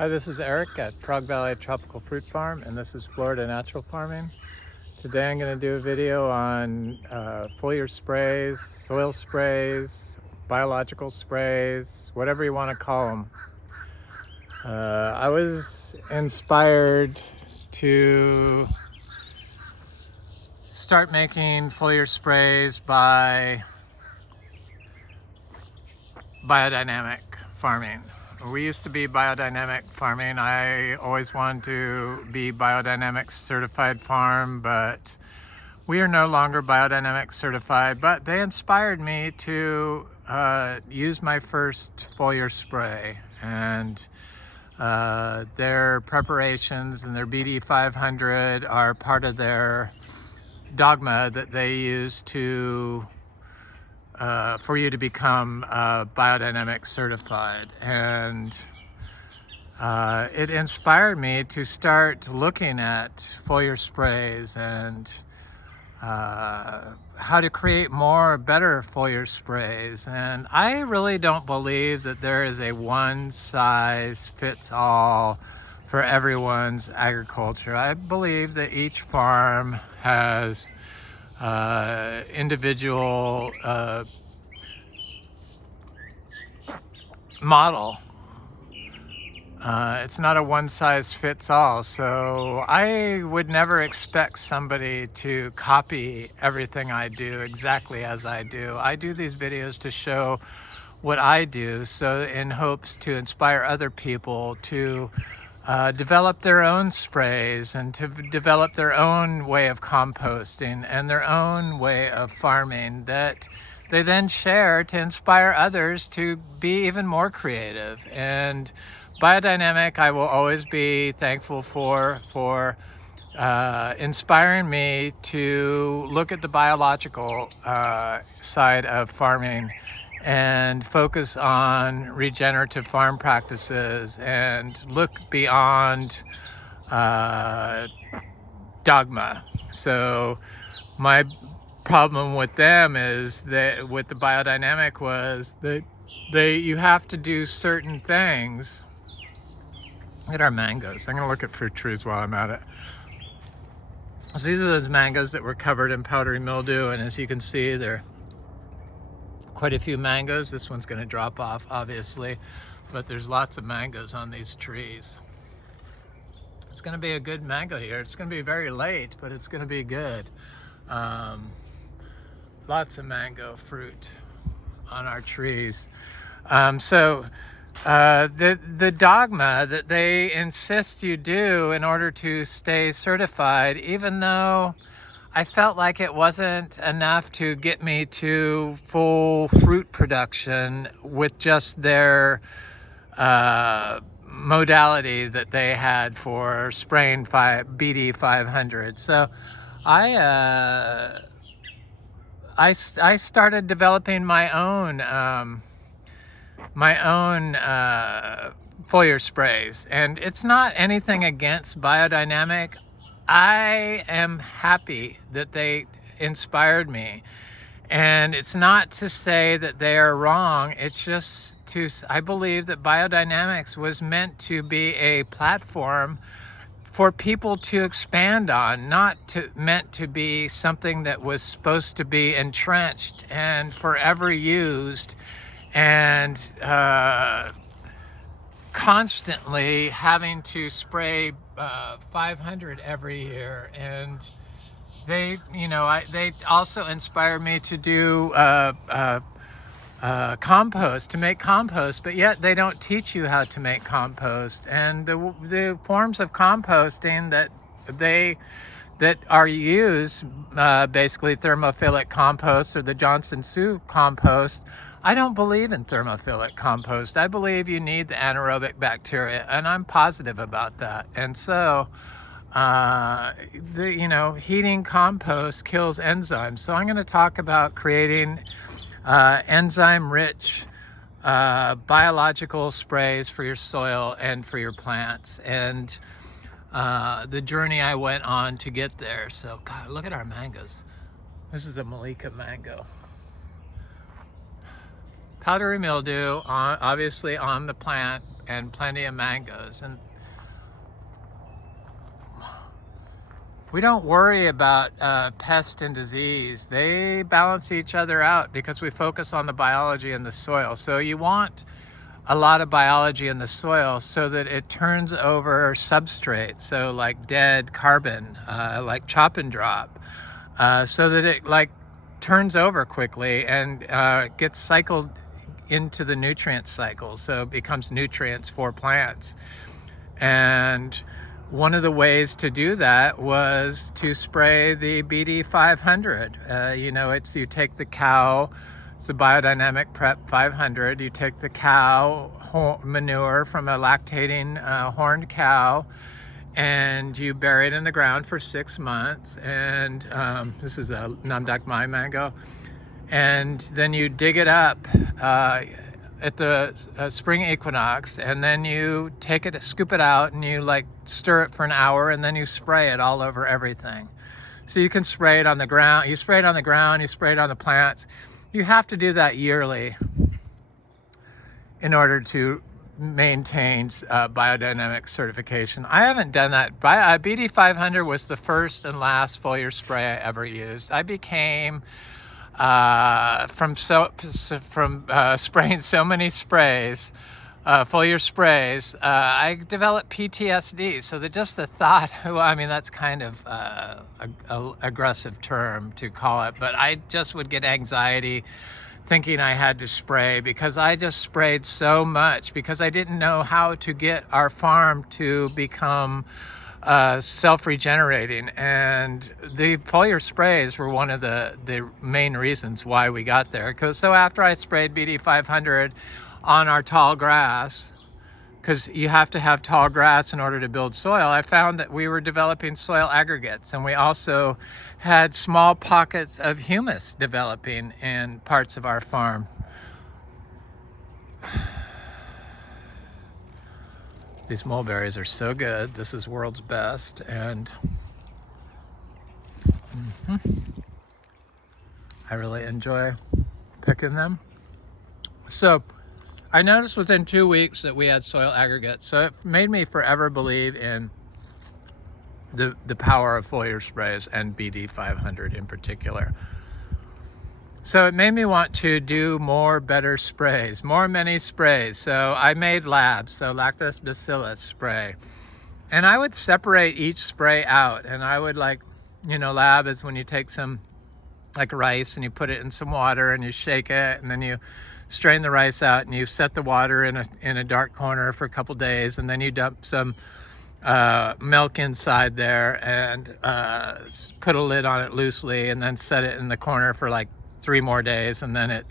Hi, this is Eric at Frog Valley Tropical Fruit Farm, and this is Florida Natural Farming. Today I'm going to do a video on foliar sprays, soil sprays, biological sprays, whatever you want to call them. I was inspired to start making foliar sprays by biodynamic farming. We used to be biodynamic farming. I always wanted to be biodynamic certified farm, but we are no longer biodynamic certified. But they inspired me to use my first foliar spray, and their preparations and their BD 500 are part of their dogma that they use to for you to become biodynamic certified. And it inspired me to start looking at foliar sprays and how to create more better foliar sprays. And I really don't believe that there is a one size fits all for everyone's agriculture. I believe that each farm has individual model. It's not a one size fits all, so I would never expect somebody to copy everything I do exactly as I do. I do these videos to show what I do, so in hopes to inspire other people to develop their own sprays and to develop their own way of composting and their own way of farming that they then share to inspire others to be even more creative. And biodynamic, I will always be thankful for inspiring me to look at the biological side of farming and focus on regenerative farm practices and look beyond dogma. So my problem with them is that with the biodynamic was that you have to do certain things. Look at our mangoes. I'm going to look at fruit trees while I'm at it. So these are those mangoes that were covered in powdery mildew, and as you can see, there are quite a few mangoes. This one's going to drop off, obviously, but there's lots of mangoes on these trees. It's going to be a good mango here. It's going to be very late, but it's going to be good. Lots of mango fruit on our trees. The dogma that they insist you do in order to stay certified, even though I felt like it wasn't enough to get me to full fruit production with just their modality that they had for spraying BD 500. So I started developing my own foliar sprays, and it's not anything against biodynamic. I am happy that they inspired me, and it's not to say that they are wrong. It's just I believe that biodynamics was meant to be a platform for people to expand on, not meant to be something that was supposed to be entrenched and forever used and constantly having to spray 500 every year. And they also inspired me to do compost, to make compost, but yet they don't teach you how to make compost. And the forms of composting that are used, basically thermophilic compost or the Johnson Sioux compost, I don't believe in thermophilic compost. I believe you need the anaerobic bacteria, and I'm positive about that. And so heating compost kills enzymes. So I'm going to talk about creating enzyme-rich biological sprays for your soil and for your plants, and the journey I went on to get there. So, God, look at our mangoes. This is a Malika mango. Powdery mildew, obviously on the plant, and plenty of mangoes. And we don't worry about pest and disease. They balance each other out because we focus on the biology in the soil. So you want a lot of biology in the soil so that it turns over substrate, so like dead carbon, like chop and drop, so that it like turns over quickly and gets cycled into the nutrient cycle, so it becomes nutrients for plants. And one of the ways to do that was to spray the BD 500. You take the cow, it's the biodynamic prep 500. You take the cow manure from a lactating horned cow, and you bury it in the ground for 6 months. And this is a Namdak Mai mango. And then you dig it up at the spring equinox, and then you take it, scoop it out, and you like stir it for an hour, and then you spray it all over everything. So you can spray it on the ground, you spray it on the ground, you spray it on the plants. You have to do that yearly in order to maintain biodynamic certification. I haven't done that. BD 500 was the first and last foliar spray I ever used. I became from spraying so many sprays, foliar sprays, I developed PTSD. So that just the thought, well, I mean, that's kind of an aggressive term to call it, but I just would get anxiety thinking I had to spray because I just sprayed so much because I didn't know how to get our farm to become self-regenerating. And the foliar sprays were one of the main reasons why we got there. So after I sprayed BD 500 on our tall grass, because you have to have tall grass in order to build soil, I found that we were developing soil aggregates, and we also had small pockets of humus developing in parts of our farm. These mulberries are so good. This is world's best, and I really enjoy picking them. So I noticed within 2 weeks that we had soil aggregates. So it made me forever believe in the power of foliar sprays and BD 500 in particular. So it made me want to do more better sprays, many sprays. So I made labs, so lactobacillus spray. And I would separate each spray out, and I would lab is when you take some like rice and you put it in some water and you shake it, and then you strain the rice out and you set the water in a dark corner for a couple days, and then you dump some milk inside there and put a lid on it loosely, and then set it in the corner for like 3 more days, and then it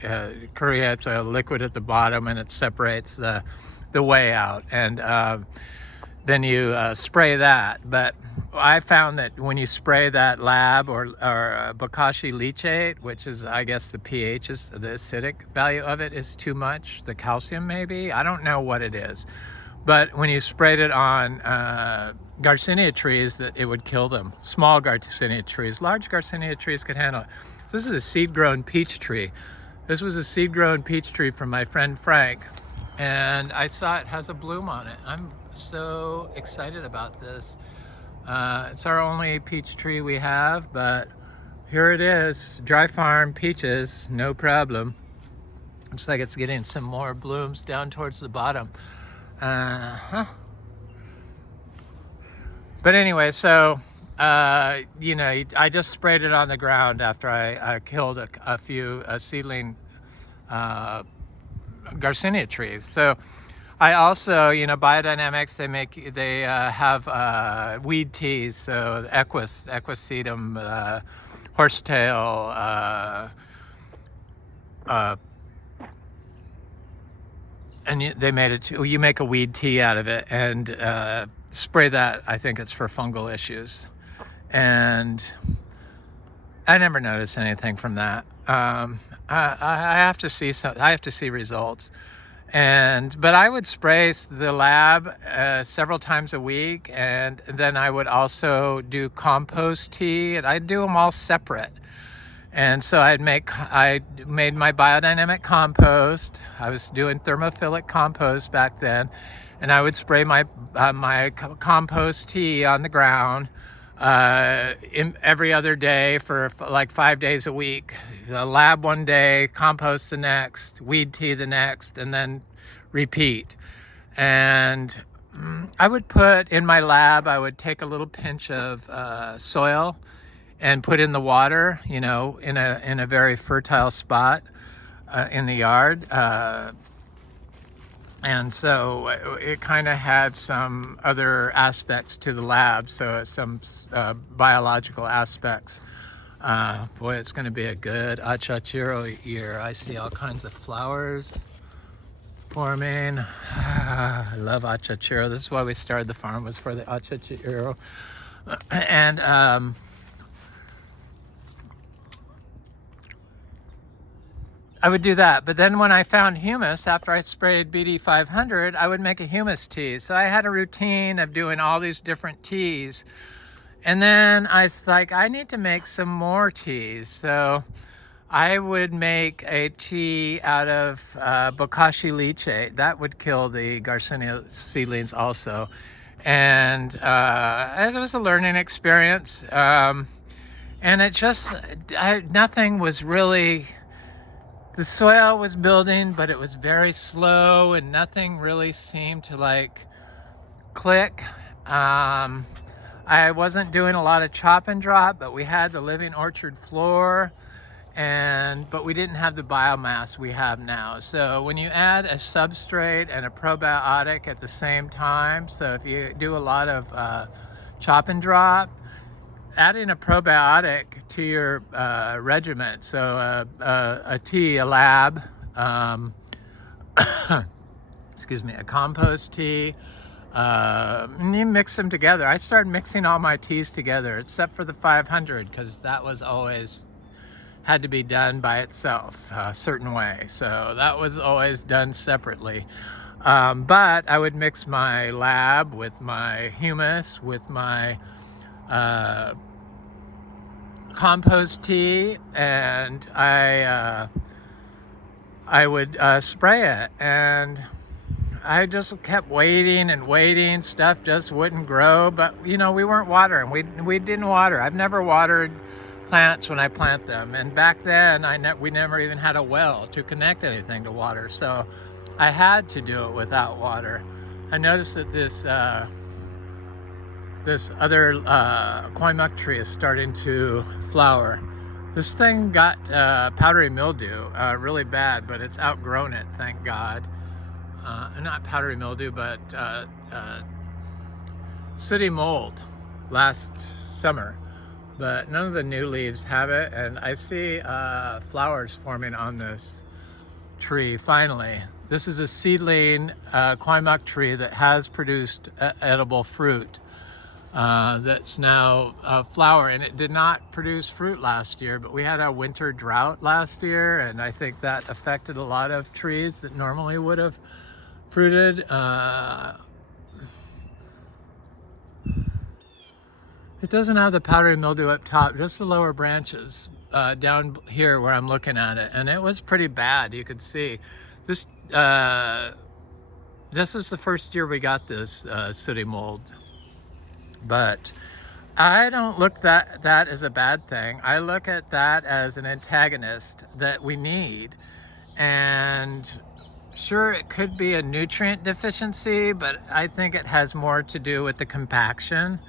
creates a liquid at the bottom, and it separates the whey out, and then you spray that. But I found that when you spray that lab or bokashi leachate, which is, I guess the pH is, the acidic value of it is too much, the calcium maybe, I don't know what it is, but when you sprayed it on Garcinia trees, that it would kill them. Small Garcinia trees. Large Garcinia trees could handle it. So this is a seed-grown peach tree. This was a seed-grown peach tree from my friend Frank, and I saw it has a bloom on it. I'm so excited about this. It's our only peach tree we have, but here it is. Dry farm peaches, no problem. Looks like it's getting some more blooms down towards the bottom. But anyway, so I just sprayed it on the ground after I killed a few seedling Garcinia trees. So I also, biodynamics, they have weed teas, so equisedum, horsetail, and they made it. You make a weed tea out of it and spray that. I think it's for fungal issues, and I never noticed anything from that. I have to see I have to see results. But I would spray the lab several times a week, and then I would also do compost tea, and I'd do them all separate. And so I made my biodynamic compost. I was doing thermophilic compost back then, and I would spray my compost tea on the ground every other day for like 5 days a week. The lab one day, compost the next, weed tea the next, and then repeat. And I would put in my lab, I would take a little pinch of soil and put in the water, you know, in a very fertile spot in the yard. And so it kind of had some other aspects to the lab, so some biological aspects. Boy, it's going to be a good achachiro year. I see all kinds of flowers forming. I love achachiro. This is why we started the farm, was for the achachiro. And I would do that. But then when I found humus, after I sprayed BD 500, I would make a humus tea. So I had a routine of doing all these different teas. And then I was like, I need to make some more teas. So I would make a tea out of bokashi lychee. That would kill the Garcinia seedlings also. And it was a learning experience. And it just, nothing was really, the soil was building, but it was very slow and nothing really seemed to like click. I wasn't doing a lot of chop and drop, but we had the living orchard floor, but we didn't have the biomass we have now. So when you add a substrate and a probiotic at the same time, so if you do a lot of chop and drop, adding a probiotic to your regimen, so a tea, a lab, excuse me, a compost tea, and you mix them together. I started mixing all my teas together, except for the 500, because that was always had to be done by itself a certain way. So that was always done separately. But I would mix my lab with my humus, with my compost tea, and I would spray it, and I just kept waiting and waiting. Stuff just wouldn't grow, but you know, we weren't watering. We didn't water. I've never watered plants when I plant them, and back then we never even had a well to connect anything to water, so I had to do it without water. I noticed that this other quinmuck tree is starting to flower. This thing got powdery mildew really bad, but it's outgrown it, thank God. Not powdery mildew, but sooty mold last summer. But none of the new leaves have it, and I see flowers forming on this tree finally. This is a seedling quinmuck tree that has produced edible fruit that's now flowering. It did not produce fruit last year, but we had a winter drought last year, and I think that affected a lot of trees that normally would have fruited. It doesn't have the powdery mildew up top, just the lower branches down here where I'm looking at it, and it was pretty bad. You could see this. This is the first year we got this sooty mold, but I don't look that as a bad thing. I look at that as an antagonist that we need, and sure, it could be a nutrient deficiency, but I think it has more to do with the compaction.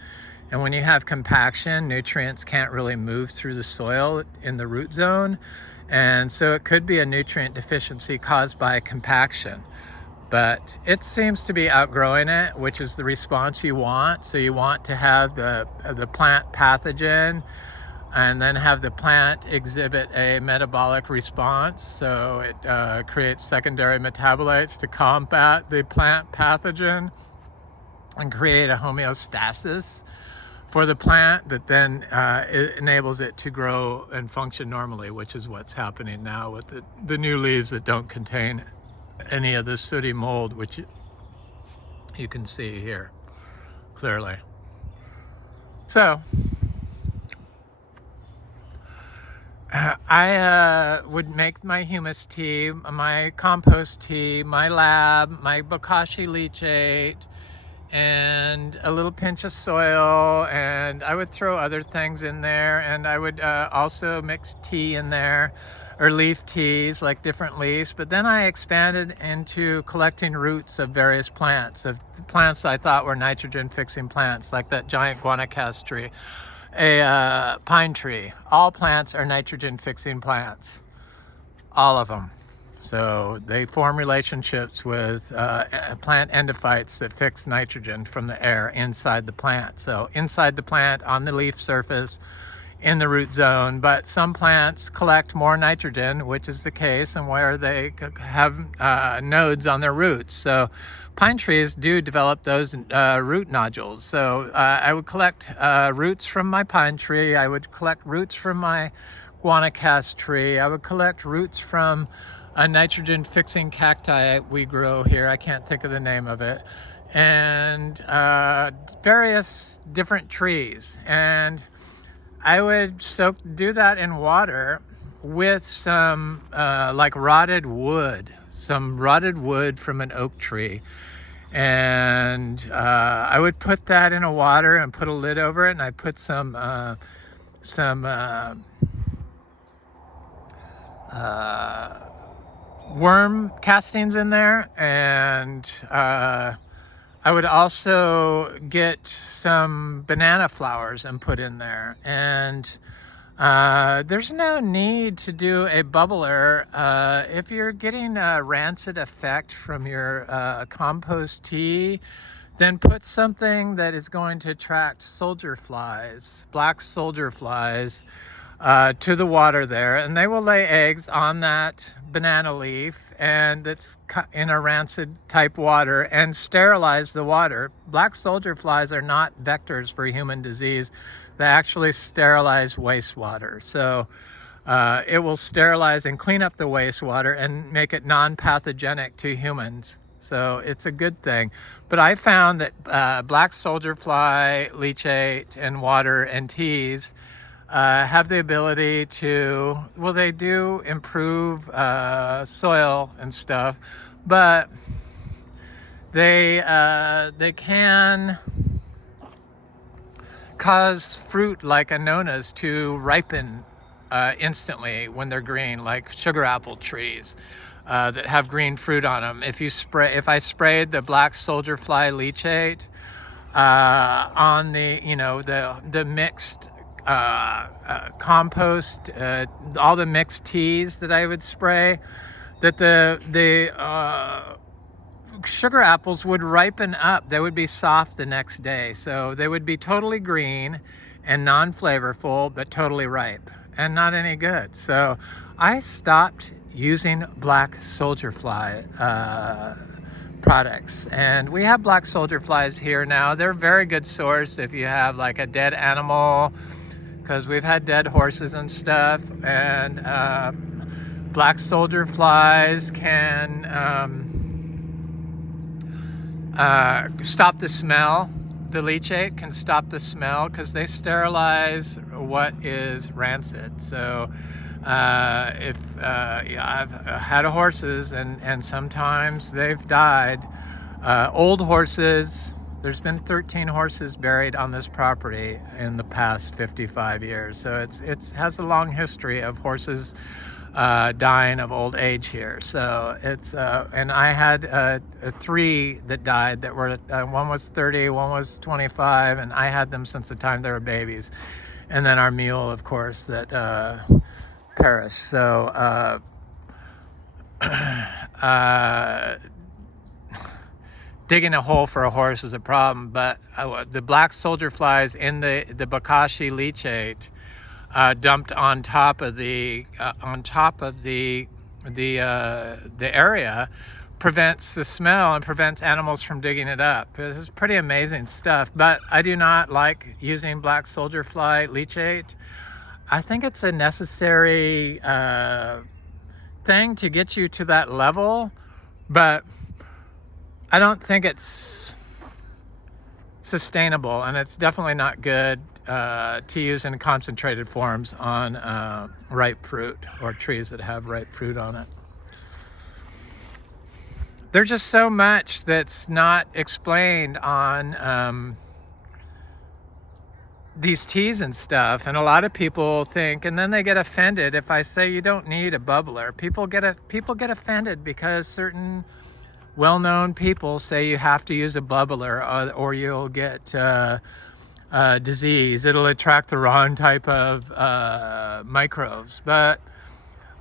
And when you have compaction, nutrients can't really move through the soil in the root zone. And so it could be a nutrient deficiency caused by compaction. But it seems to be outgrowing it, which is the response you want. So you want to have the plant pathogen and then have the plant exhibit a metabolic response. So it creates secondary metabolites to combat the plant pathogen and create a homeostasis for the plant that then it enables it to grow and function normally, which is what's happening now with the new leaves that don't contain any of the sooty mold, which you can see here clearly. So I would make my humus tea, my compost tea, my lab, my bokashi leachate, and a little pinch of soil, and I would throw other things in there, and I would also mix tea in there, or leaf teas, like different leaves. But then I expanded into collecting roots of various plants, of plants I thought were nitrogen fixing plants, like that giant guanacaste tree, a pine tree. All plants are nitrogen fixing plants, all of them. So they form relationships with plant endophytes that fix nitrogen from the air inside the plant. So inside the plant, on the leaf surface, in the root zone. But some plants collect more nitrogen, which is the case, and where they have nodes on their roots. So pine trees do develop those root nodules. So I would collect roots from my pine tree. I would collect roots from my guanacaste tree. I would collect roots from a nitrogen fixing cacti we grow here. I can't think of the name of it. And various different trees. And I would do that in water with some like rotted wood, some rotted wood from an oak tree. And I would put that in a water and put a lid over it, and I put some worm castings in there, and I would also get some banana flowers and put in there. And there's no need to do a bubbler. If you're getting a rancid effect from your compost tea, then put something that is going to attract soldier flies, black soldier flies, to the water there, and they will lay eggs on that banana leaf, and it's in a rancid type water, and sterilize the water. Black soldier flies are not vectors for human disease. They actually sterilize wastewater. So it will sterilize and clean up the wastewater and make it non-pathogenic to humans. So it's a good thing. But I found that black soldier fly, leachate, and water and teas have the ability to, well, they do improve soil and stuff, but they can cause fruit like annonas to ripen instantly when they're green, like sugar apple trees that have green fruit on them. If I sprayed the black soldier fly leachate on the mixed compost, all the mixed teas that I would spray, that the sugar apples would ripen up. They would be soft the next day. So they would be totally green and non-flavorful, but totally ripe and not any good. So I stopped using black soldier fly products, and we have black soldier flies here now. They're a very good source if you have like a dead animal, because we've had dead horses and stuff. And black soldier flies can stop the smell. The leachate can stop the smell because they sterilize what is rancid. So I've had horses, and sometimes they've died. Old horses, there's been 13 horses buried on this property in the past 55 years. So it has a long history of horses dying of old age here. So it's and I had 3 that died that were one was 30, one was 25, and I had them since the time they were babies. And then our mule, of course, that perished. So digging a hole for a horse is a problem, but the black soldier flies in the bokashi leachate dumped on top of the area prevents the smell and prevents animals from digging it up. This is pretty amazing stuff. But I do not like using black soldier fly leachate. I think it's a necessary thing to get you to that level, but I don't think it's sustainable, and it's definitely not good to use in concentrated forms on ripe fruit or trees that have ripe fruit on it. There's just so much that's not explained on these teas and stuff, and a lot of people think, and then they get offended if I say you don't need a bubbler. People get offended because certain well-known people say you have to use a bubbler or you'll get disease. It'll attract the wrong type of microbes. But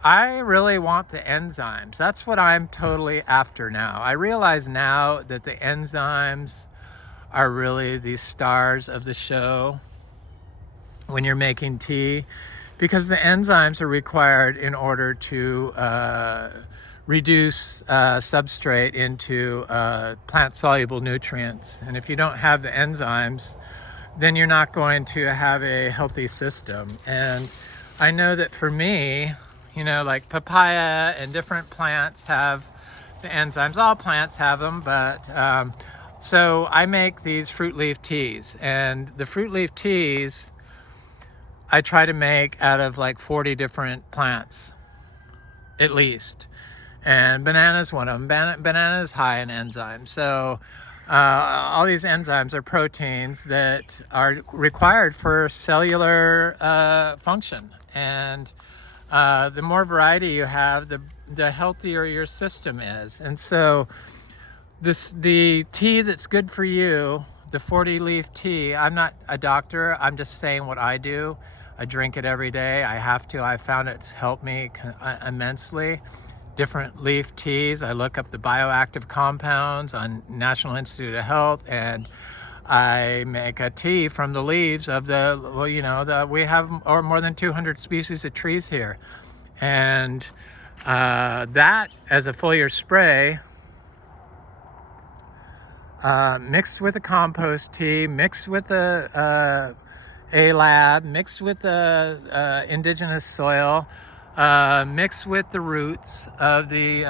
I really want the enzymes. That's what I'm totally after now. I realize now that the enzymes are really the stars of the show when you're making tea, because the enzymes are required in order to reduce substrate into plant-soluble nutrients. And if you don't have the enzymes, then you're not going to have a healthy system. And I know that for me, you know, like papaya and different plants have the enzymes. All plants have them, but so I make these fruit leaf teas, and the fruit leaf teas I try to make out of like 40 different plants, at least. And banana's one of them. Banana is high in enzymes. So all these enzymes are proteins that are required for cellular function. And the more variety you have, the healthier your system is. And so the tea that's good for you, the 40 leaf tea, I'm not a doctor, I'm just saying what I do. I drink it every day. I have to. I found it's helped me immensely. Different leaf teas. I look up the bioactive compounds on National Institute of Health, and I make a tea from the leaves of the, well, you know, we have more than 200 species of trees here. And that as a foliar spray, mixed with a compost tea, mixed with a lab, mixed with the indigenous soil, mixed with the roots of the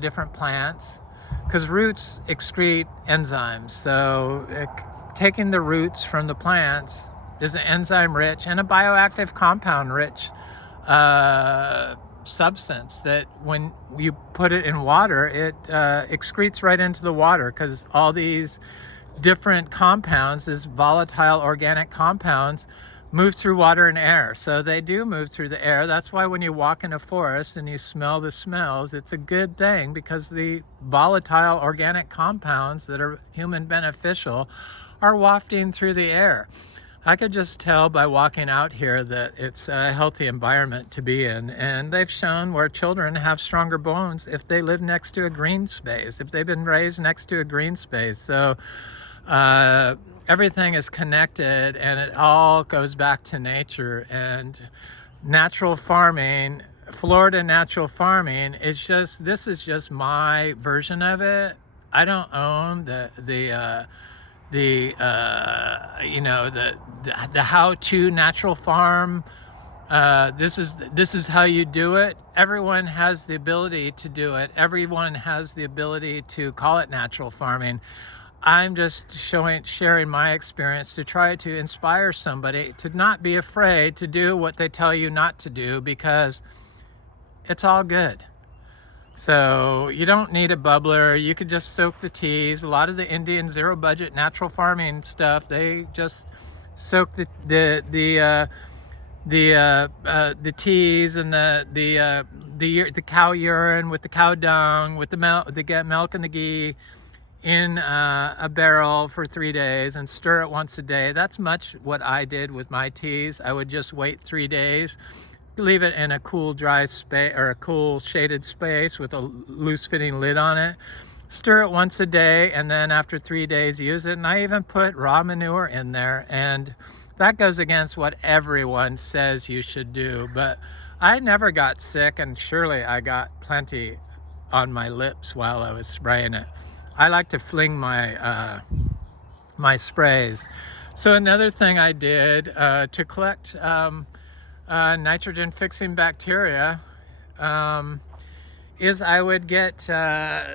different plants, because roots excrete enzymes. So taking the roots from the plants is an enzyme rich and a bioactive compound rich substance that when you put it in water, it excretes right into the water, because all these different compounds, these volatile organic compounds, move through water and air. So they do move through the air. That's why when you walk in a forest and you smell the smells, it's a good thing, because the volatile organic compounds that are human beneficial are wafting through the air. I could just tell by walking out here that it's a healthy environment to be in. And they've shown where children have stronger bones if they live next to a green space, if they've been raised next to a green space. So everything is connected, and it all goes back to nature. And natural farming, Florida natural farming, this is just my version of it. I don't own the how-to natural farm. This is how you do it. Everyone has the ability to do it. Everyone has the ability to call it natural farming. I'm just sharing my experience to try to inspire somebody to not be afraid to do what they tell you not to do, because it's all good. So you don't need a bubbler. You could just soak the teas. A lot of the Indian zero budget natural farming stuff, they just soak the teas and the cow urine with the cow dung, with the milk and the ghee in a barrel for 3 days and stir it once a day. That's much what I did with my teas. I would just wait 3 days, leave it in a cool, dry space or a cool, shaded space with a loose fitting lid on it. Stir it once a day, and then after 3 days, use it. And I even put raw manure in there, and that goes against what everyone says you should do. But I never got sick, and surely I got plenty on my lips while I was spraying it. I like to fling my my sprays. So another thing I did to collect nitrogen fixing bacteria is I would get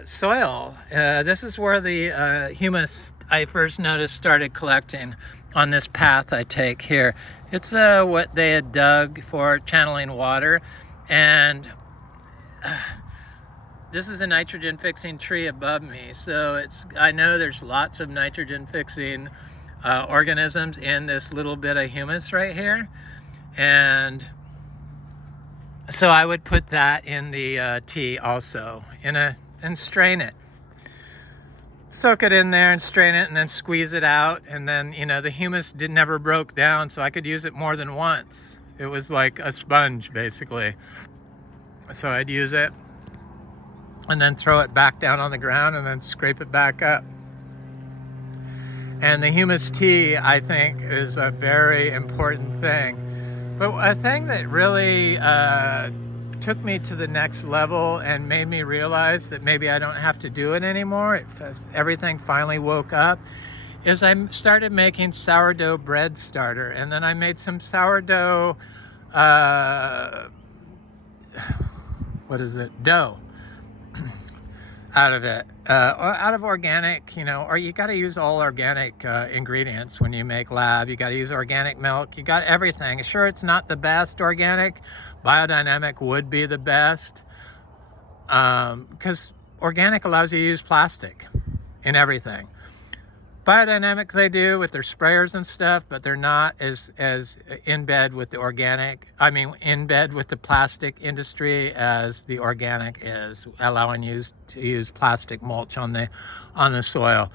soil. This is where the humus I first noticed started collecting. on this path I take here. It's what they had dug for channeling water, and this is a nitrogen fixing tree above me, so I know there's lots of nitrogen fixing organisms in this little bit of humus right here, and so I would put that in the tea also, and strain it. Soak it in there and strain it, and then squeeze it out, and then, you know, the humus never broke down, so I could use it more than once. It was like a sponge, basically. So I'd use it, and then throw it back down on the ground, and then scrape it back up. And the humus tea, I think, is a very important thing. But a thing that really took me to the next level and made me realize that maybe I don't have to do it anymore, everything finally woke up, is I started making sourdough bread starter. And then I made some sourdough, dough out of it, out of organic, you know, or you got to use all organic ingredients when you make lab. You got to use organic milk. You got everything. Sure, it's not the best organic. Biodynamic would be the best, because organic allows you to use plastic in everything. Biodynamic they do with their sprayers and stuff, but they're not as in bed with the organic, in bed with the plastic industry as the organic is, allowing you to use plastic mulch on the soil.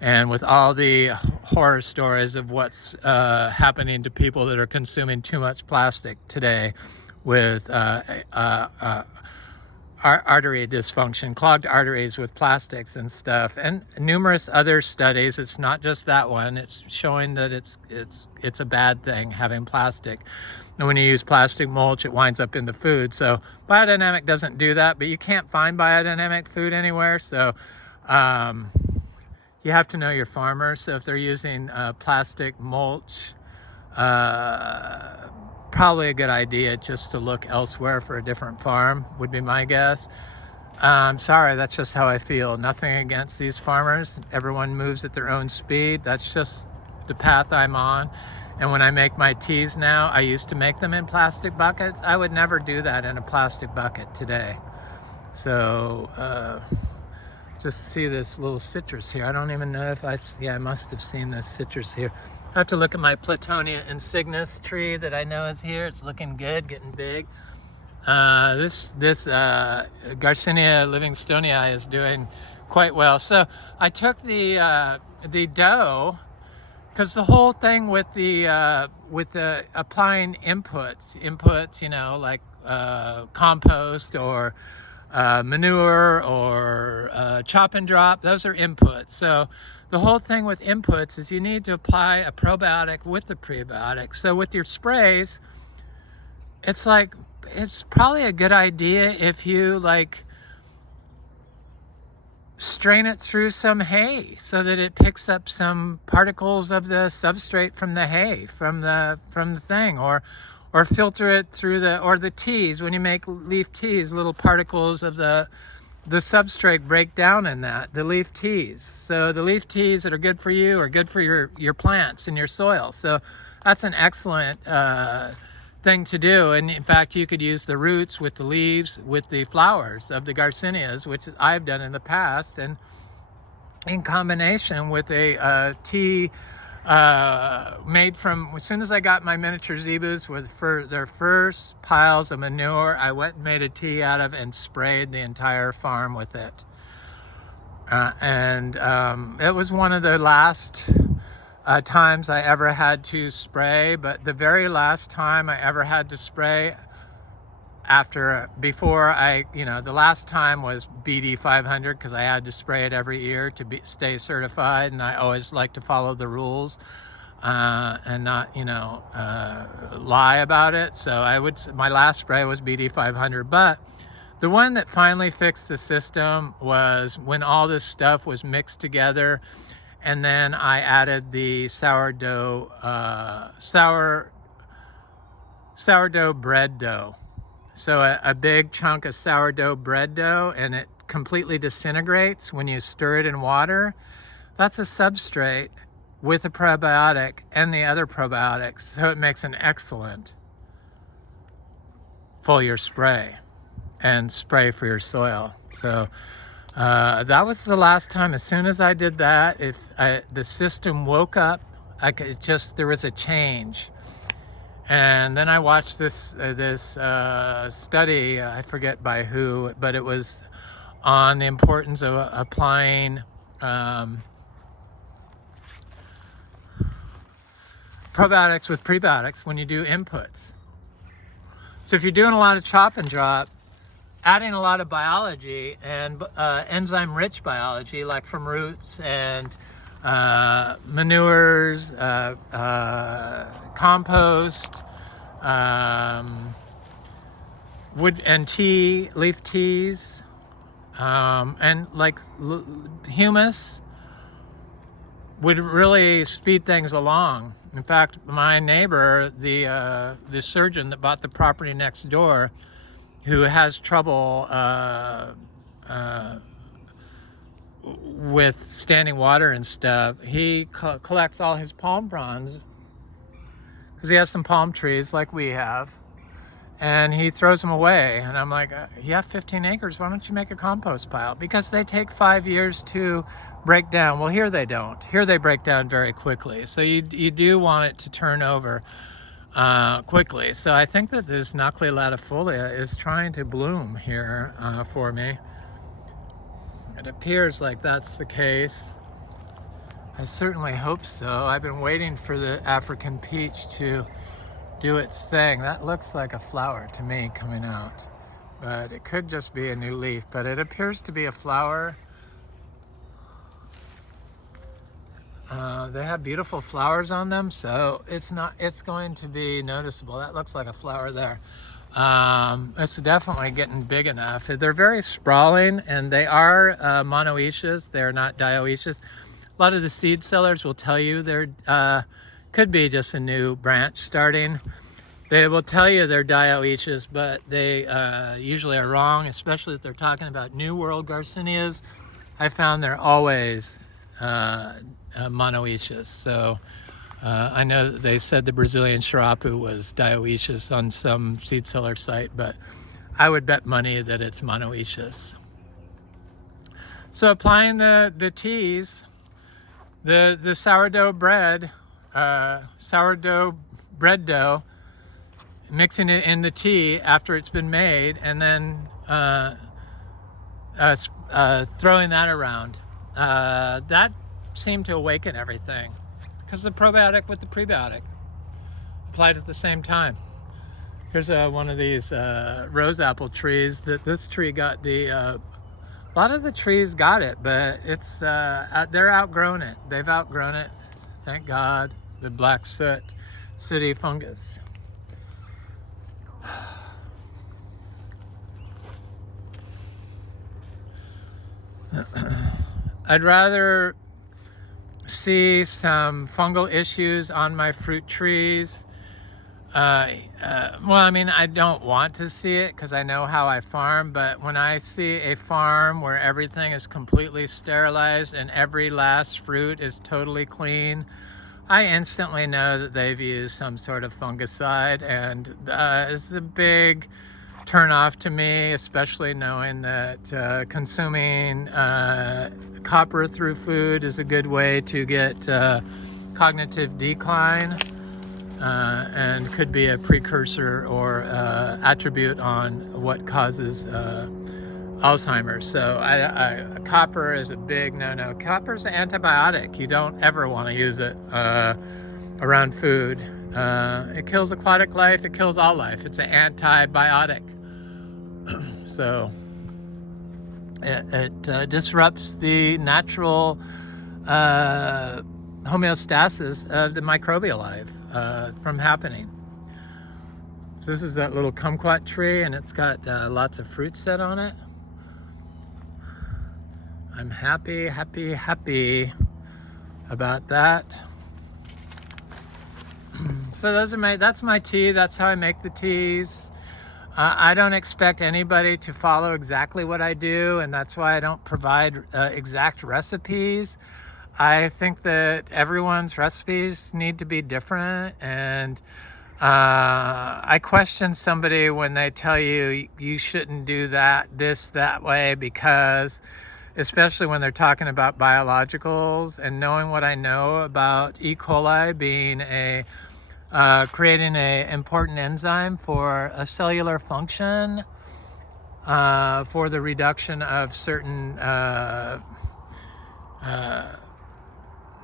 And with all the horror stories of what's happening to people that are consuming too much plastic today, with artery dysfunction, clogged arteries with plastics and stuff, and numerous other studies. It's not just that one. It's showing that it's a bad thing having plastic. And when you use plastic mulch, it winds up in the food. So biodynamic doesn't do that, but you can't find biodynamic food anywhere. So you have to know your farmer. So if they're using plastic mulch, probably a good idea just to look elsewhere for a different farm, would be my guess. Sorry, that's just how I feel. Nothing against these farmers. Everyone moves at their own speed. That's just the path I'm on. And when I make my teas now, I used to make them in plastic buckets. I would never do that in a plastic bucket today. So just see this little citrus here. I don't even know if I must have seen this citrus here. I have to look at my Platonia insignis tree that I know is here. It's looking good, getting big. This Garcinia livingstonii is doing quite well. So I took the dough, because the whole thing with the applying inputs, you know, like compost or manure or chop and drop, those are inputs. So the whole thing with inputs is you need to apply a probiotic with the prebiotic. So with your sprays, it's probably a good idea if you strain it through some hay so that it picks up some particles of the substrate from the hay, from the thing, or filter it through the teas. When you make leaf teas, little particles of the substrate break down in the leaf teas. So the leaf teas that are good for you are good for your plants and your soil. So that's an excellent thing to do. And in fact, you could use the roots with the leaves, with the flowers of the Garcinias, which I've done in the past, and in combination with a tea made from, as soon as I got my miniature zebus with their first piles of manure, I went and made a tea out of and sprayed the entire farm with it. And it was one of the last times I ever had to spray, but the very last time I ever had to spray the last time was BD 500, because I had to spray it every year to stay certified, and I always like to follow the rules and not lie about it. So my last spray was BD 500, but the one that finally fixed the system was when all this stuff was mixed together, and then I added the sourdough bread dough. So a big chunk of sourdough bread dough, and it completely disintegrates when you stir it in water. That's a substrate with a prebiotic and the other probiotics, so it makes an excellent foliar spray and spray for your soil. So that was the last time. As soon as I did that, the system woke up, there was a change. And then I watched this study, I forget by who, but it was on the importance of applying probiotics with prebiotics when you do inputs. So if you're doing a lot of chop and drop, adding a lot of biology and enzyme-rich biology, like from roots and manures, compost, wood and tea, leaf teas, and like humus would really speed things along. In fact, my neighbor, the surgeon that bought the property next door, who has trouble with standing water and stuff, he collects all his palm fronds because he has some palm trees like we have, and he throws them away. And I'm like, you have 15 acres, why don't you make a compost pile? Because they take 5 years to break down. Well, here they don't. Here they break down very quickly. So you do want it to turn over quickly. So I think that this Nuclea latifolia is trying to bloom here for me. It appears like that's the case. I certainly hope so. I've been waiting for the African peach to do its thing. That looks like a flower to me coming out, but it could just be a new leaf, but it appears to be a flower. They have beautiful flowers on them, so it's going to be noticeable. That looks like a flower there. It's definitely getting big enough. They're very sprawling, and they are monoecious. They're not dioecious. A lot of the seed sellers will tell you they're could be just a new branch starting. They will tell you they're dioecious, but they usually are wrong, especially if they're talking about New World Garcinias. I found they're always monoecious. So I know that they said the Brazilian Sharapu was dioecious on some seed seller site, but I would bet money that it's monoecious. So applying the teas, the sourdough bread dough, mixing it in the tea after it's been made, and then throwing that around. That seemed to awaken everything because the probiotic with the prebiotic applied at the same time. Here's one of these rose apple trees that this tree got a lot of the trees got it, but it's they're outgrown it. They've outgrown it. Thank God. The black sooty fungus. I'd rather see some fungal issues on my fruit trees. Well, I mean, I don't want to see it because I know how I farm, but when I see a farm where everything is completely sterilized and every last fruit is totally clean, I instantly know that they've used some sort of fungicide, and it's a big turn off to me, especially knowing that consuming copper through food is a good way to get cognitive decline, and could be a precursor or attribute on what causes Alzheimer's. So copper is a big no-no. Copper is an antibiotic. You don't ever want to use it around food. It kills aquatic life. It kills all life. It's an antibiotic. So it disrupts the natural homeostasis of the microbial life from happening. So this is that little kumquat tree, and it's got lots of fruit set on it. I'm happy about that. So that's my tea. That's how I make the teas. I don't expect anybody to follow exactly what I do, and that's why I don't provide exact recipes. I think that everyone's recipes need to be different, and I question somebody when they tell you you shouldn't do that way, because especially when they're talking about biologicals, and knowing what I know about E. coli being creating a important enzyme for a cellular function, for the reduction of certain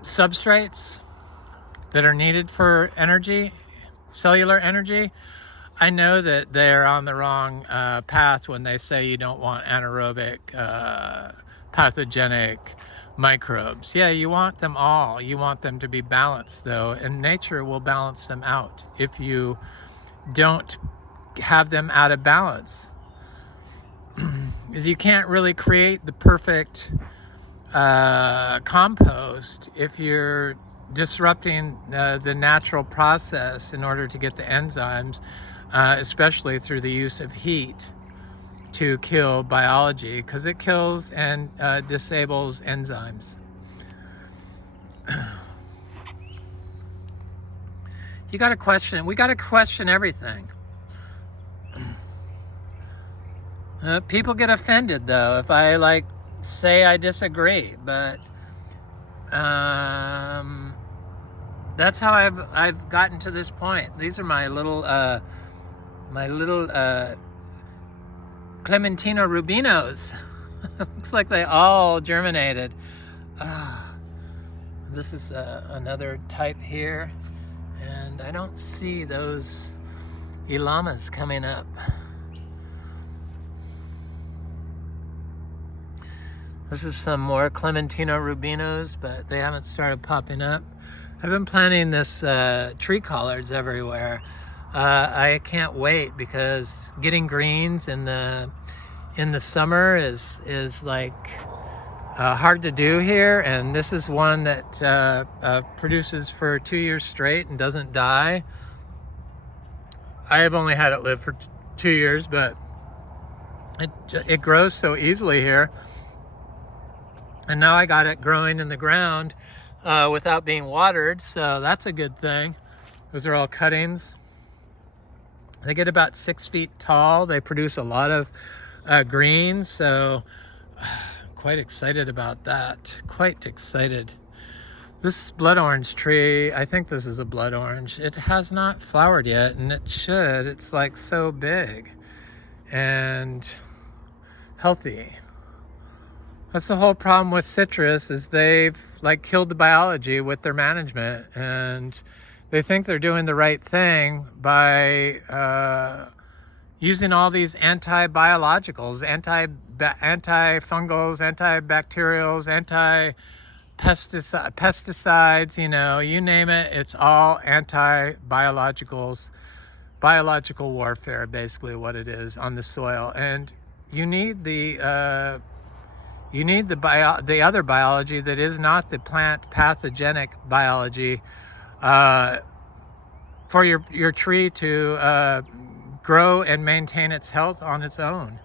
substrates that are needed for energy, cellular energy. I know that they're on the wrong path when they say you don't want anaerobic, pathogenic microbes. Yeah, you want them all. You want them to be balanced, though, and nature will balance them out if you don't have them out of balance. Because you can't really create the perfect compost if you're disrupting the natural process in order to get the enzymes, especially through the use of heat to kill biology, because it kills and disables enzymes. We got to question everything. People get offended though if I say I disagree, but that's how I've gotten to this point. These are my little Clementino rubinos. Looks like they all germinated. This is another type here, and I don't see those elamas coming up. This is some more Clementino rubinos, but they haven't started popping up. I've been planting this tree collards everywhere. I can't wait, because getting greens in the summer is like hard to do here, and this is one that produces for 2 years straight and doesn't die. I have only had it live for 2 years, but it grows so easily here. And now I got it growing in the ground without being watered, so that's a good thing. Those are all cuttings. They get about 6 feet tall. They produce a lot of greens, so quite excited about that. Quite excited. This blood orange tree, I think this is a blood orange. It has not flowered yet, and it should. It's like so big and healthy. That's the whole problem with citrus, is they've killed the biology with their management, and they think they're doing the right thing by using all these anti-biologicals, anti-fungals, antibacterials, pesticides, you name it, it's all anti-biologicals, biological warfare, basically what it is on the soil. And you need the other biology that is not the plant pathogenic biology for your tree to grow and maintain its health on its own.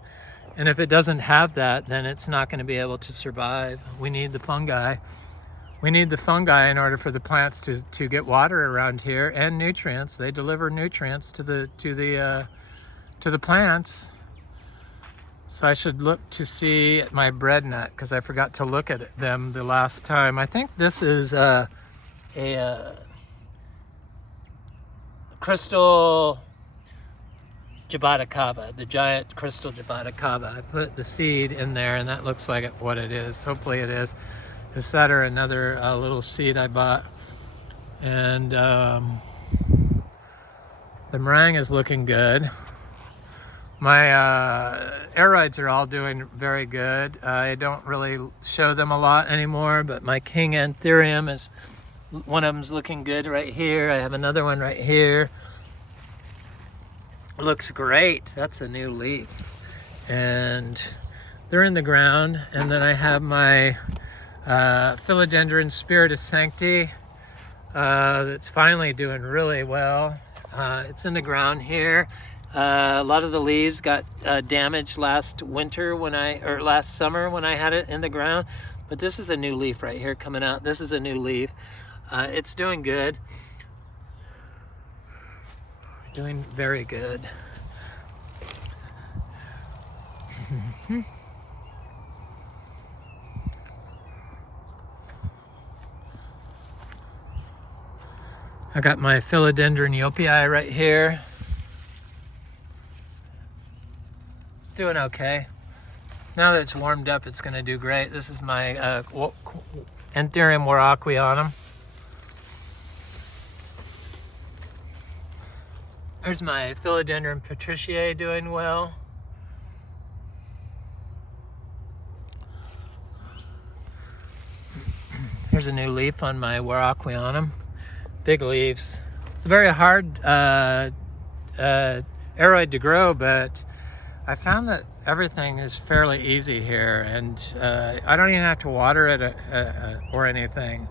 And if it doesn't have that, then it's not going to be able to survive. We need the fungi. We need the fungi in order for the plants to get water around here, and nutrients. They deliver nutrients to the plants. So I should look to see my bread nut, because I forgot to look at them the last time. I think this is a crystal jaboticaba, the giant crystal jaboticaba. I put the seed in there, and that looks like what it is. Hopefully it is. Is that or another little seed I bought? And the meringue is looking good. My aeroids are all doing very good. I don't really show them a lot anymore, but my king anthurium is, one of them's looking good right here. I have another one right here. Looks great. That's a new leaf. And they're in the ground. And then I have my philodendron spiritus sancti that's finally doing really well. It's in the ground here. A lot of the leaves got damaged last summer when I had it in the ground, But this is a new leaf right here coming out. This is a new leaf. It's doing good. Doing very good. I got my philodendron yopii right here. It's doing okay. Now that it's warmed up, it's going to do great. This is my Anthurium waraquianum. There's my philodendron patriciae doing well. Here's a new leaf on my waraquianum. Big leaves. It's a very hard aroid to grow, but I found that everything is fairly easy here, and I don't even have to water it or anything,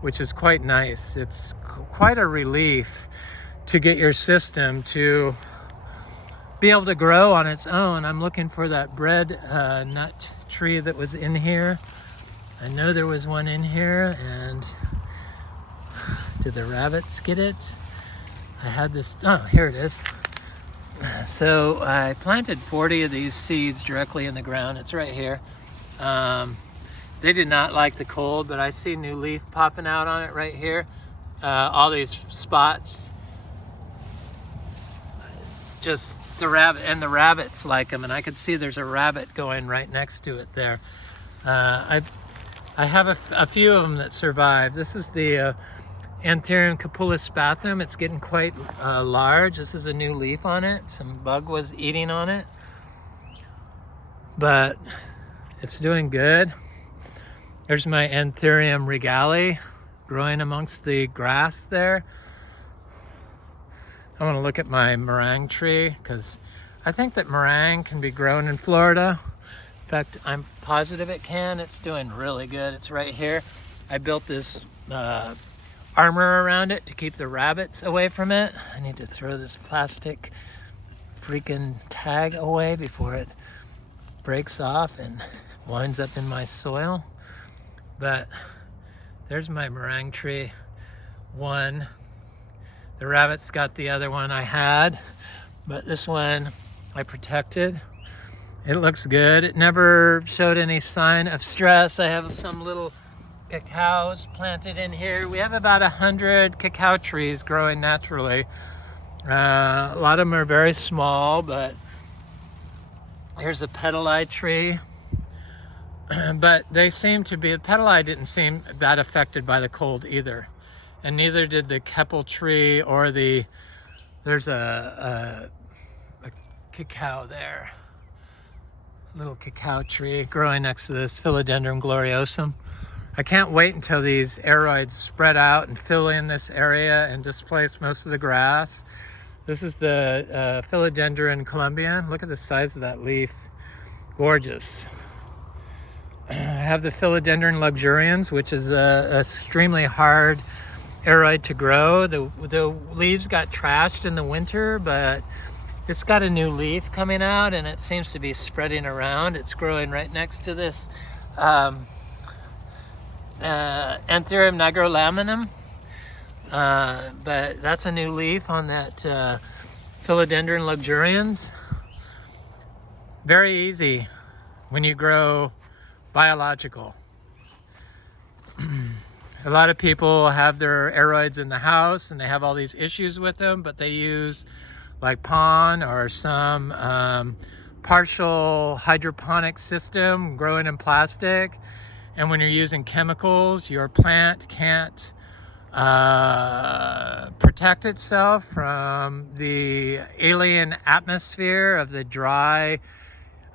which is quite nice. It's quite a relief to get your system to be able to grow on its own. I'm looking for that bread nut tree that was in here. I know there was one in here, and did the rabbits get it? I had this, oh, here it is. So I planted 40 of these seeds directly in the ground. It's right here. They did not like the cold, but I see new leaf popping out on it right here. All these spots. Just the rabbits like them, and I could see there's a rabbit going right next to it there. I have a few of them that survived. This is the Anthurium capulus spathum. It's getting quite large. This is a new leaf on it. Some bug was eating on it, but it's doing good. There's my Anthurium regali growing amongst the grass there. I want to look at my meringue tree because I think that meringue can be grown in Florida. In fact, I'm positive it can. It's doing really good. It's right here. I built this armor around it to keep the rabbits away from it. I need to throw this plastic freaking tag away before it breaks off and winds up in my soil. But there's my meringue tree. One. The rabbits got the other one I had, but this one I protected. It looks good. It never showed any sign of stress. I have some little cacaos planted in here. We have about 100 cacao trees growing naturally. A lot of them are very small, but here's a petalii tree. But they seem to be, the petalii didn't seem that affected by the cold either. And neither did the keppel tree or there's a cacao there. Little cacao tree growing next to this philodendron gloriosum. I can't wait until these aroids spread out and fill in this area and displace most of the grass. This is the philodendron columbian. Look at the size of that leaf. Gorgeous. I have the philodendron luxurians, which is a extremely hard aroid to grow. The leaves got trashed in the winter, but it's got a new leaf coming out and it seems to be spreading around. It's growing right next to this Anthurium nigrolaminum. But that's a new leaf on that philodendron luxurians. Very easy when you grow biological. A lot of people have their aroids in the house and they have all these issues with them, but they use like pon or some partial hydroponic system growing in plastic. And when you're using chemicals, your plant can't protect itself from the alien atmosphere of the dry,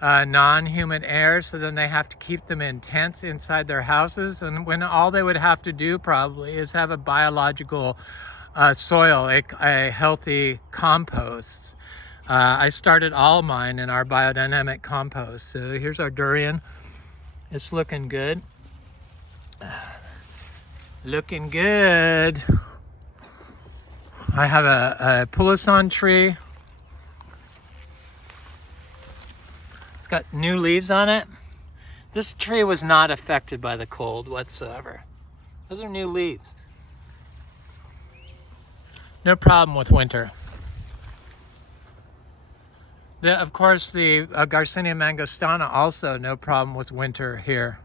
non-humid air, so then they have to keep them in tents inside their houses, and when all they would have to do probably is have a biological soil, a healthy compost. I started all mine in our biodynamic compost. So here's our durian. It's looking good. Looking good. I have a pulison tree. It's got new leaves on it. This tree was not affected by the cold whatsoever. Those are new leaves. No problem with winter. Of course, the Garcinia mangostana also no problem with winter here.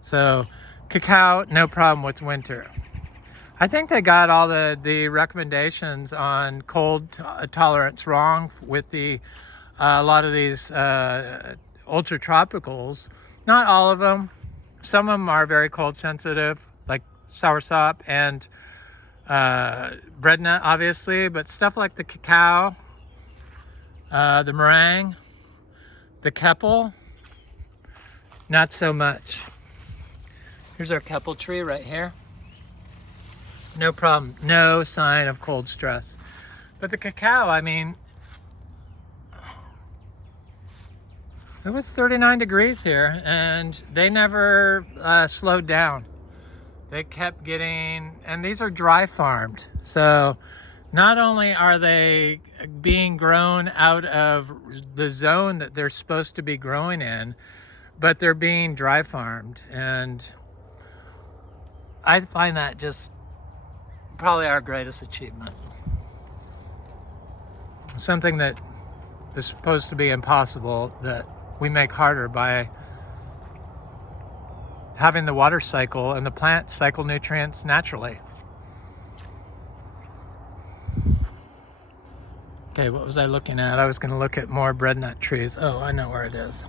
So cacao, no problem with winter. I think they got all the recommendations on cold tolerance wrong with a lot of these ultra tropicals. Not all of them. Some of them are very cold sensitive, like soursop and bread nut, obviously, but stuff like the cacao, the meringue, the keppel, not so much. Here's our keppel tree right here. No problem, no sign of cold stress. But the cacao, I mean, it was 39 degrees here and they never slowed down. They kept getting, and these are dry farmed. So not only are they being grown out of the zone that they're supposed to be growing in, but they're being dry farmed. And I find that just probably our greatest achievement. Something that is supposed to be impossible that we make harder by having the water cycle and the plant cycle nutrients naturally. Okay, what was I looking at? I was going to look at more bread nut trees. Oh, I know where it is.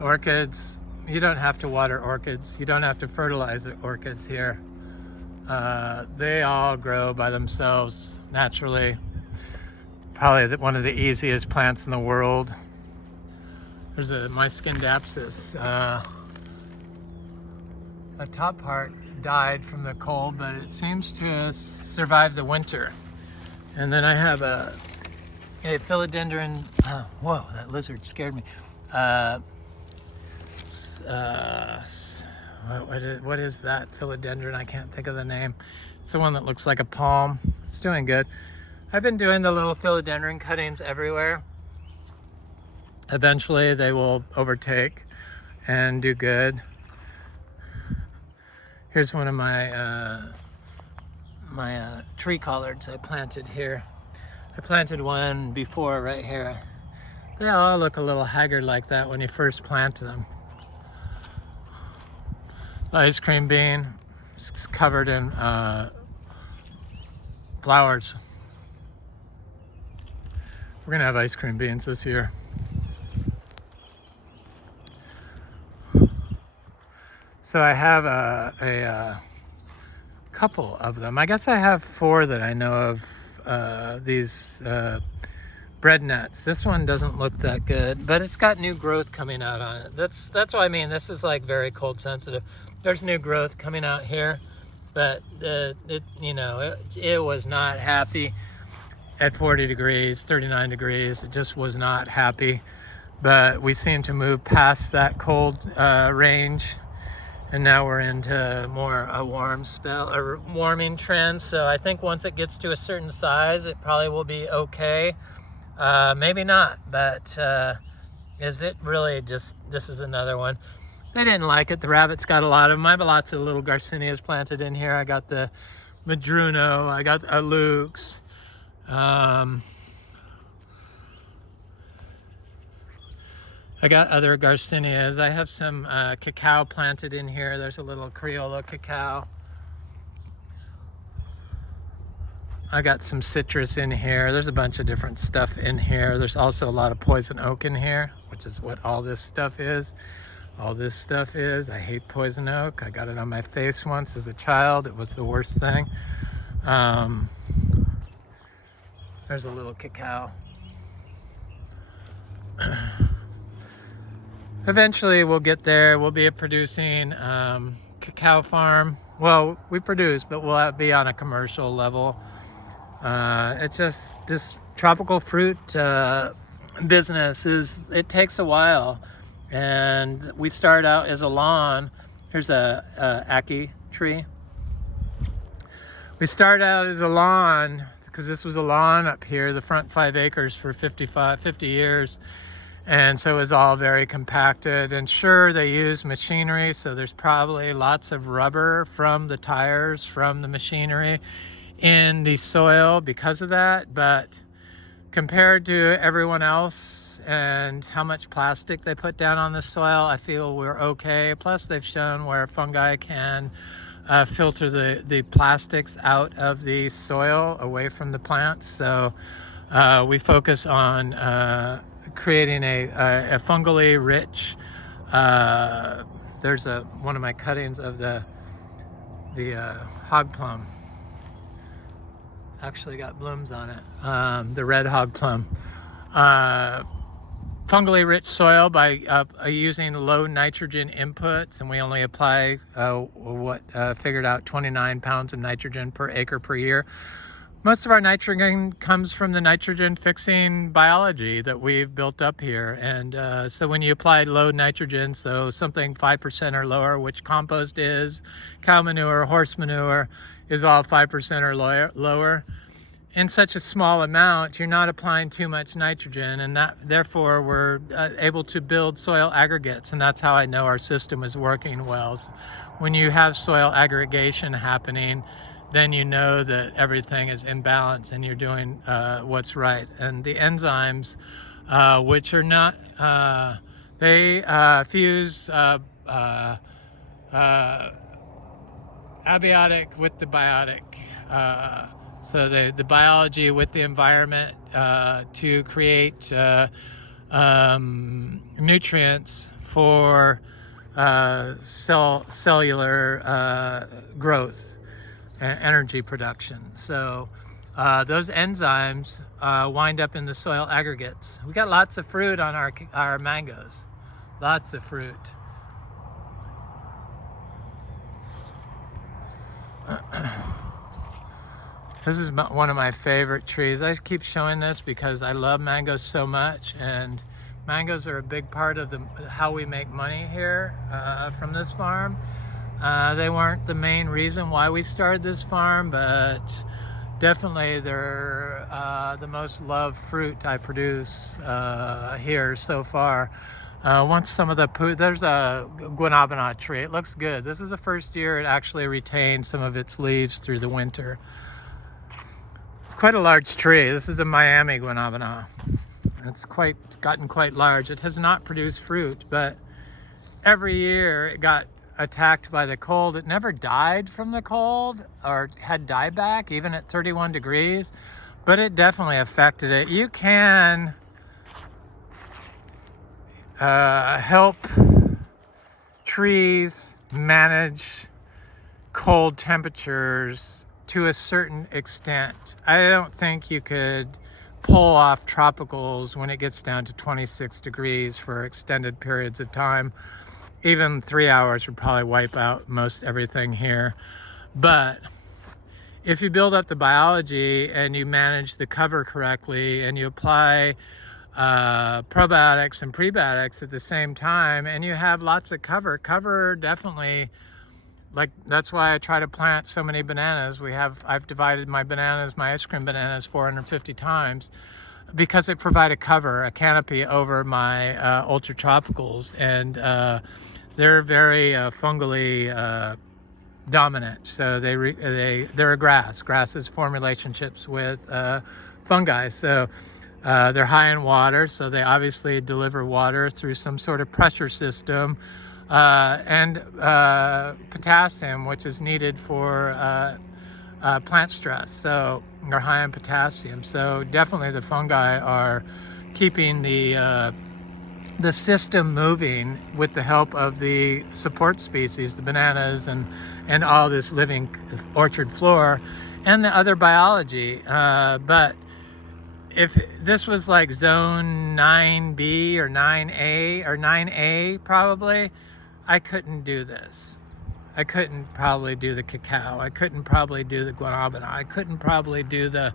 Orchids, you don't have to water orchids. You don't have to fertilize orchids here. They all grow by themselves naturally. Probably one of the easiest plants in the world. There's my Scindapsus. The top part died from the cold, but it seems to survive the winter. And then I have a philodendron. Whoa, that lizard scared me. What is that philodendron? I can't think of the name. It's the one that looks like a palm. It's doing good. I've been doing the little philodendron cuttings everywhere. Eventually they will overtake and do good. Here's one of my tree collards I planted here. I planted one before right here. They all look a little haggard like that when you first plant them. The ice cream bean is covered in flowers. We're gonna have ice cream beans this year. So I have a couple of them. I guess I have 4 that I know of, these bread nuts. This one doesn't look that good, but it's got new growth coming out on it. That's what I mean. This is like very cold sensitive. There's new growth coming out here, but it was not happy at 40 degrees, 39 degrees. It just was not happy. But we seem to move past that cold range, and now we're into more a warm spell, a warming trend. So I think once it gets to a certain size, it probably will be okay. Maybe not, but is it really just, this is another one. They didn't like it. The rabbits got a lot of them. I have lots of little Garcinias planted in here. I got the Madruno, I got a Lux. I got other Garcinias. I have some cacao planted in here. There's a little Criollo cacao. I got some citrus in here. There's a bunch of different stuff in here. There's also a lot of poison oak in here, which is what all this stuff is. All this stuff is. I hate poison oak. I got it on my face once as a child. It was the worst thing. There's a little cacao. Eventually we'll get there. We'll be producing cacao farm. Well, we produce, but we'll be on a commercial level. It's just this tropical fruit business it takes a while. And we start out as a lawn. Here's a ackee tree. We start out as a lawn because this was a lawn up here, the front 5 acres for 50 years. And so it was all very compacted. And sure, they use machinery, so there's probably lots of rubber from the tires, from the machinery in the soil because of that. But compared to everyone else and how much plastic they put down on the soil, I feel we're okay. Plus, they've shown where fungi can filter the plastics out of the soil away from the plants. So we focus on creating a fungally rich, there's one of my cuttings of the hog plum. Actually got blooms on it, the red hog plum. Fungally rich soil by using low nitrogen inputs, and we only apply figured out 29 pounds of nitrogen per acre per year. Most of our nitrogen comes from the nitrogen fixing biology that we've built up here. And so when you apply low nitrogen, so something 5% or lower, which compost is, cow manure, horse manure, is all 5% or lower. In such a small amount, you're not applying too much nitrogen, and that therefore we're able to build soil aggregates, and that's how I know our system is working well. So when you have soil aggregation happening, then you know that everything is in balance and you're doing what's right. And the enzymes, which are not, they fuse abiotic with the biotic. So the biology with the environment to create nutrients for cellular growth, energy production. So those enzymes wind up in the soil aggregates. We got lots of fruit on our mangoes, lots of fruit. This is one of my favorite trees. I keep showing this because I love mangoes so much, and mangoes are a big part of how we make money here from this farm. They weren't the main reason why we started this farm, but definitely they're the most loved fruit I produce here so far. Once some of there's a guanabana tree. It looks good. This is the first year it actually retained some of its leaves through the winter. It's quite a large tree. This is a Miami guanabana. It's gotten quite large. It has not produced fruit, but every year it got attacked by the cold. It never died from the cold or had dieback, even at 31 degrees, but it definitely affected it. You can help trees manage cold temperatures to a certain extent. I don't think you could pull off tropicals when it gets down to 26 degrees for extended periods of time. Even 3 hours would probably wipe out most everything here. But if you build up the biology and you manage the cover correctly and you apply probiotics and prebiotics at the same time, and you have lots of cover definitely, like, that's why I try to plant so many bananas. I've divided my ice cream bananas 450 times because it provided cover, a canopy over my ultra tropicals, and they're very fungally dominant. So they're a grass. Grasses form relationships with fungi. So they're high in water, so they obviously deliver water through some sort of pressure system, and potassium, which is needed for plant stress. So they're high in potassium. So definitely the fungi are keeping the system moving with the help of the support species, the bananas and all this living orchard floor and the other biology. But if this was like zone 9B or 9A or 9A, probably, I couldn't do this. I couldn't probably do the cacao. I couldn't probably do the guanabana. I couldn't probably do the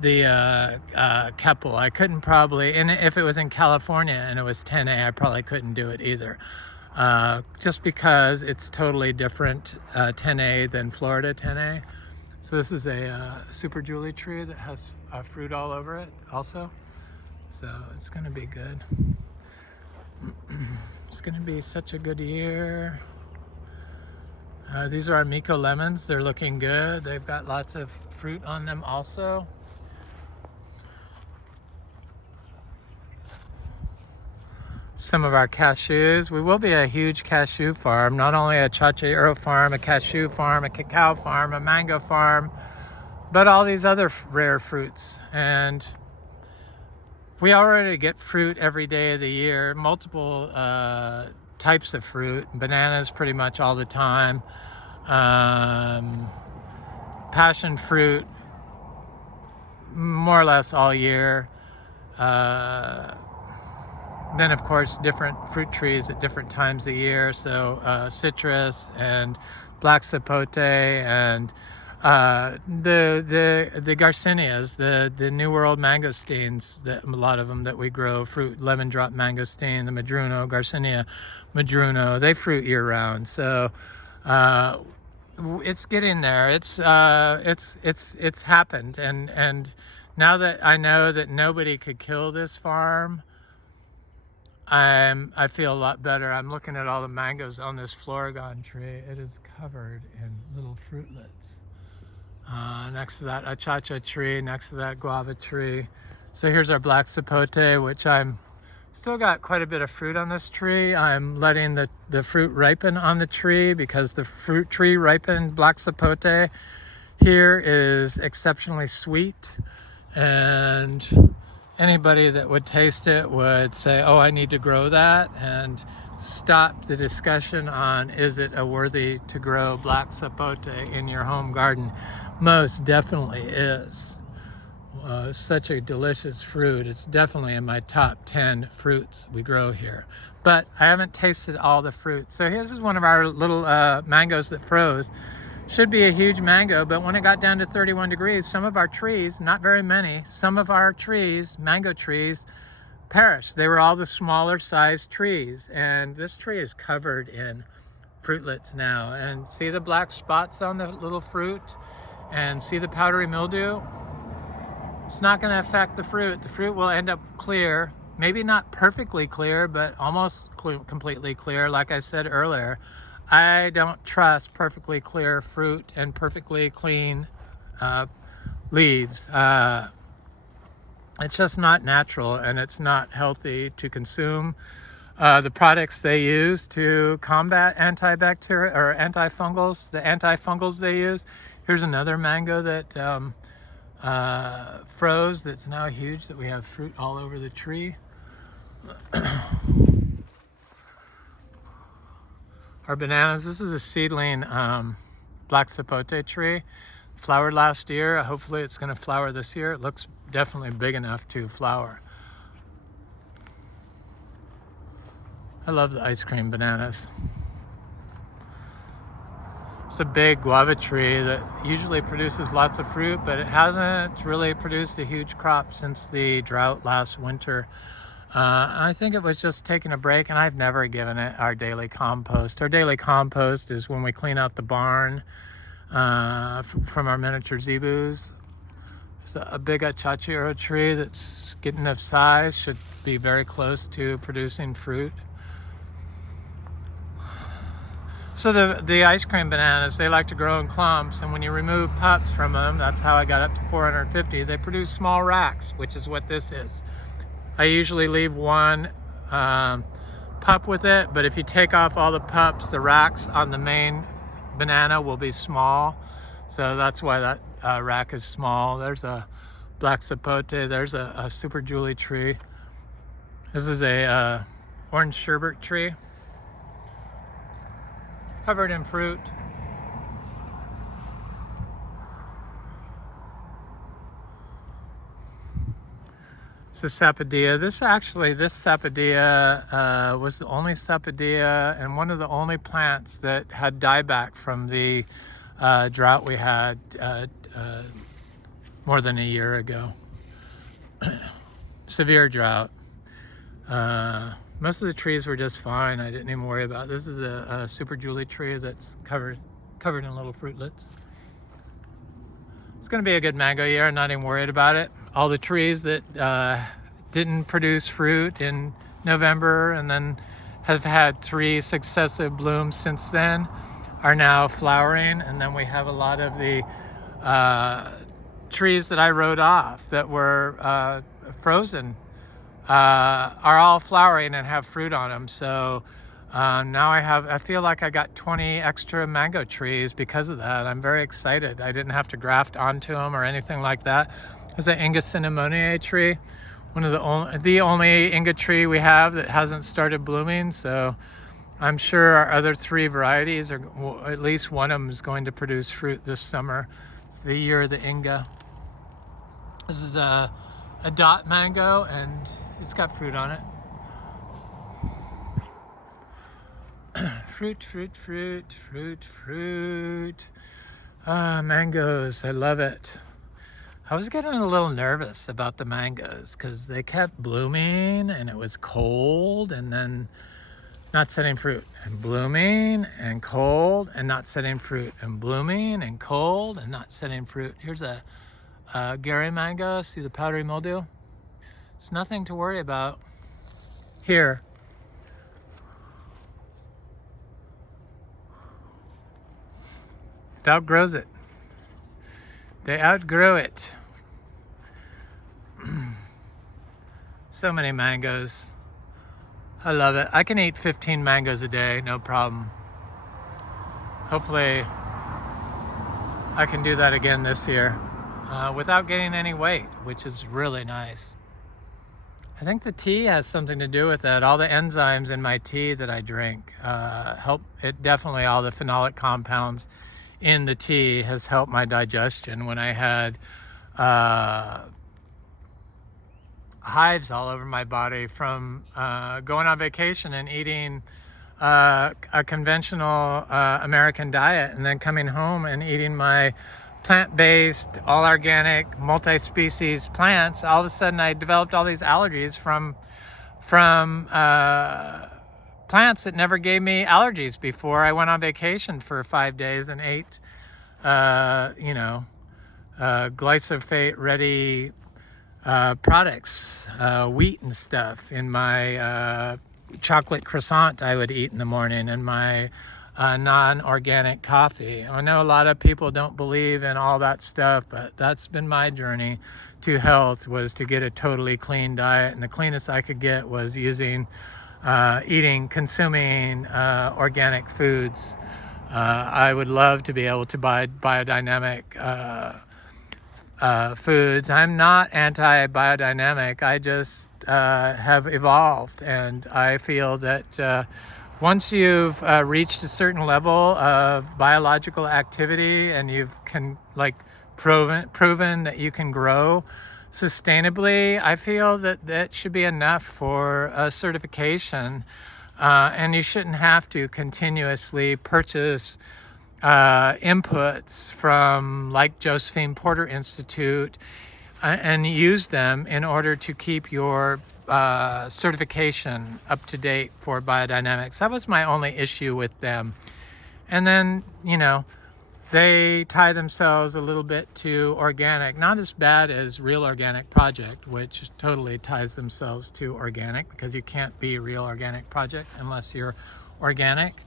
Keppel. I couldn't probably, and if it was in California and it was 10A, I probably couldn't do it either. Just because it's totally different 10A than Florida 10A. So this is a Super Julie tree that has fruit all over it also. So it's going to be good. It's going to be such a good year. These are our Miko lemons. They're looking good. They've got lots of fruit on them also. Some of our cashews. We will be a huge cashew farm, not only a chachaero farm, a cashew farm, a cacao farm, a mango farm, but all these other rare fruits. And we already get fruit every day of the year, multiple types of fruit, bananas pretty much all the time, passion fruit more or less all year. Then of course different fruit trees at different times of year, so citrus and black sapote and the garcinias, the New World mangosteens, a lot of them that we grow, fruit, lemon drop mangosteen, the madruno, Garcinia madruno, they fruit year round. So it's getting there. It's happened, and now that I know that nobody could kill this farm, I feel a lot better. I'm looking at all the mangoes on this Florigon tree. It is covered in little fruitlets. Next to that achacha tree, next to that guava tree. So here's our black sapote, which I'm still got quite a bit of fruit on this tree. I'm letting the fruit ripen on the tree because the fruit tree ripened black sapote here is exceptionally sweet, and anybody that would taste it would say, oh, I need to grow that, and stop the discussion on is it a worthy to grow black sapote in your home garden. Most definitely is. Such a delicious fruit. It's definitely in my top 10 fruits we grow here. But I haven't tasted all the fruit. So this is one of our little mangoes that froze. Should be a huge mango, but when it got down to 31 degrees, some of our trees, not very many, some of our trees, mango trees, perished. They were all the smaller sized trees, and this tree is covered in fruitlets now. And see the black spots on the little fruit, and see the powdery mildew? It's not going to affect the fruit. The fruit will end up clear, maybe not perfectly clear, but almost completely clear, like I said earlier. I don't trust perfectly clear fruit and perfectly clean leaves. It's just not natural, and it's not healthy to consume. The products they use to combat antibacterial or antifungals, the antifungals they use. Here's another mango that froze that's now huge, that we have fruit all over the tree. Our bananas, this is a seedling black sapote tree. Flowered last year. Hopefully it's going to flower this year. It looks definitely big enough to flower. I love the ice cream bananas. It's a big guava tree that usually produces lots of fruit, but it hasn't really produced a huge crop since the drought last winter. I think it was just taking a break, and I've never given it our daily compost. Our daily compost is when we clean out the barn from our miniature zebus. It's a big chachaero tree that's getting of size, should be very close to producing fruit. So the ice cream bananas, they like to grow in clumps, and when you remove pups from them, that's how I got up to 450, they produce small racks, which is what this is. I usually leave one pup with it, but if you take off all the pups, the racks on the main banana will be small. So that's why that rack is small. There's a black sapote, there's a Super Julie tree. This is a orange sherbet tree, covered in fruit. The sapodilla. This sapodilla was the only sapodilla and one of the only plants that had dieback from the drought we had more than a year ago. Severe drought. Most of the trees were just fine. I didn't even worry about it. This is a Super Julie tree that's covered in little fruitlets. It's going to be a good mango year. I'm not even worried about it. All the trees that didn't produce fruit in November and then have had 3 successive blooms since then are now flowering. And then we have a lot of the trees that I wrote off that were frozen are all flowering and have fruit on them. So now I feel like I got 20 extra mango trees because of that. I'm very excited. I didn't have to graft onto them or anything like that. It's an unison ammoniae tree, one of the only Inga tree we have that hasn't started blooming. So I'm sure our other 3 varieties are, well, at least one of them is going to produce fruit this summer. It's the year of the Inga. This is a dot mango and it's got fruit on it. Fruit. Mangoes, I love it. I was getting a little nervous about the mangoes because they kept blooming and it was cold and then not setting fruit, and blooming and cold and not setting fruit, and blooming and cold and not setting fruit. Here's a Gary mango. See the powdery mildew? It's nothing to worry about here. It outgrows it. They outgrow it. So many mangoes. I love it. I can eat 15 mangoes a day, no problem. Hopefully I can do that again this year without gaining any weight, which is really nice. I think the tea has something to do with that. All the enzymes in my tea that I drink help. It definitely, all the phenolic compounds in the tea has helped my digestion. When I had hives all over my body from going on vacation and eating a conventional American diet and then coming home and eating my plant-based, all organic, multi-species plants, all of a sudden I developed all these allergies from plants that never gave me allergies before. I went on vacation for 5 days and ate glyphosate ready products, wheat and stuff in my chocolate croissant I would eat in the morning, and my non-organic coffee. I know a lot of people don't believe in all that stuff, but that's been my journey to health, was to get a totally clean diet, and the cleanest I could get was consuming organic foods. I would love to be able to buy biodynamic foods. I'm not anti-biodynamic. I just have evolved, and I feel that once you've reached a certain level of biological activity and you've proven that you can grow sustainably, I feel that that should be enough for a certification, and you shouldn't have to continuously purchase inputs from like Josephine Porter Institute and use them in order to keep your certification up to date for biodynamics. That was my only issue with them. And then, they tie themselves a little bit to organic, not as bad as Real Organic Project, which totally ties themselves to organic, because you can't be Real Organic Project unless you're organic.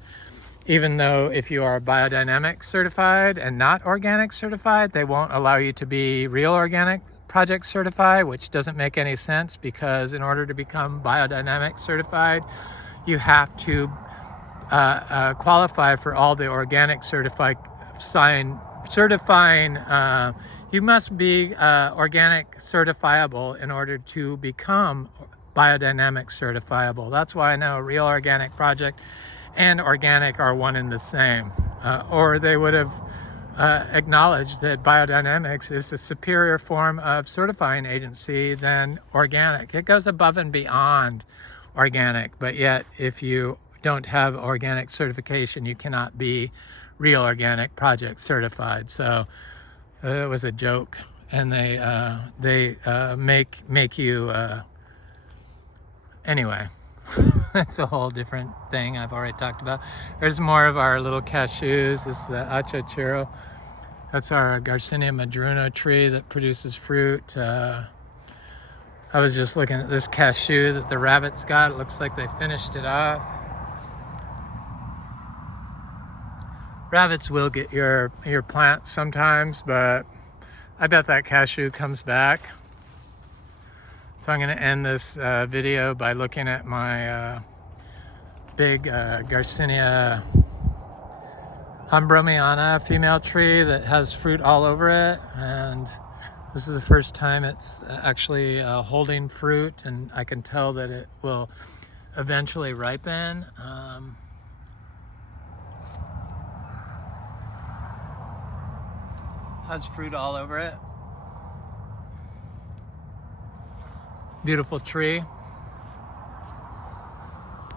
Even though if you are biodynamic certified and not organic certified, they won't allow you to be Real Organic Project certified, which doesn't make any sense, because in order to become biodynamic certified, you have to qualify for all the organic certifying. You must be organic certifiable in order to become biodynamic certifiable. That's why I know Real Organic Project and organic are one and the same, or they would have acknowledged that biodynamics is a superior form of certifying agency than organic. It goes above and beyond organic, but yet if you don't have organic certification, you cannot be Real Organic Project certified. So it was a joke. and they make you anyway. That's a whole different thing I've already talked about. There's more of our little cashews. This is the achachero. That's our Garcinia madruna tree that produces fruit. I was just looking at this cashew that the rabbits got. It looks like they finished it off. Rabbits will get your plant sometimes, but I bet that cashew comes back. So I'm going to end this video by looking at my big Garcinia humbromiana female tree that has fruit all over it, and this is the first time it's actually holding fruit, and I can tell that it will eventually ripen. Has fruit all over it. Beautiful tree.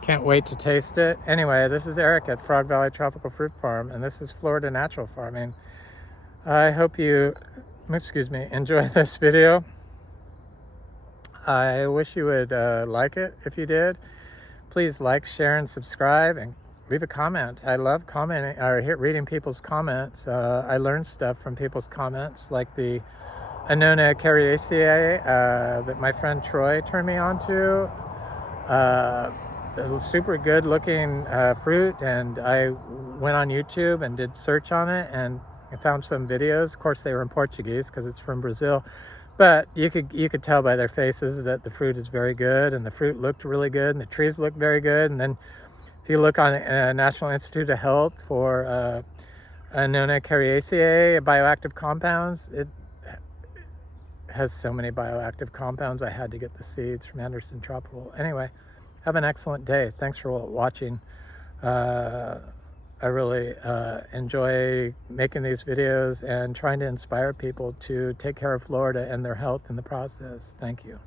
Can't wait to taste it. Anyway, this is Eric at Frog Valley Tropical Fruit Farm, and this is Florida Natural Farming. I hope you, enjoy this video. I wish you would like it if you did. Please like, share, and subscribe, and leave a comment. I love commenting or reading people's comments. I learn stuff from people's comments, like the Annona cariaceae that my friend Troy turned me on to. It was super good looking fruit, and I went on YouTube and did search on it, and I found some videos. Of course, they were in Portuguese because it's from Brazil, but you could tell by their faces that the fruit is very good, and the fruit looked really good, and the trees looked very good. And then if you look on National Institute of Health for Annona cariaceae, bioactive compounds, it has so many bioactive compounds. I had to get the seeds from Anderson Tropical. Anyway, have an excellent day. Thanks for watching. I really enjoy making these videos and trying to inspire people to take care of Florida and their health in the process. Thank you.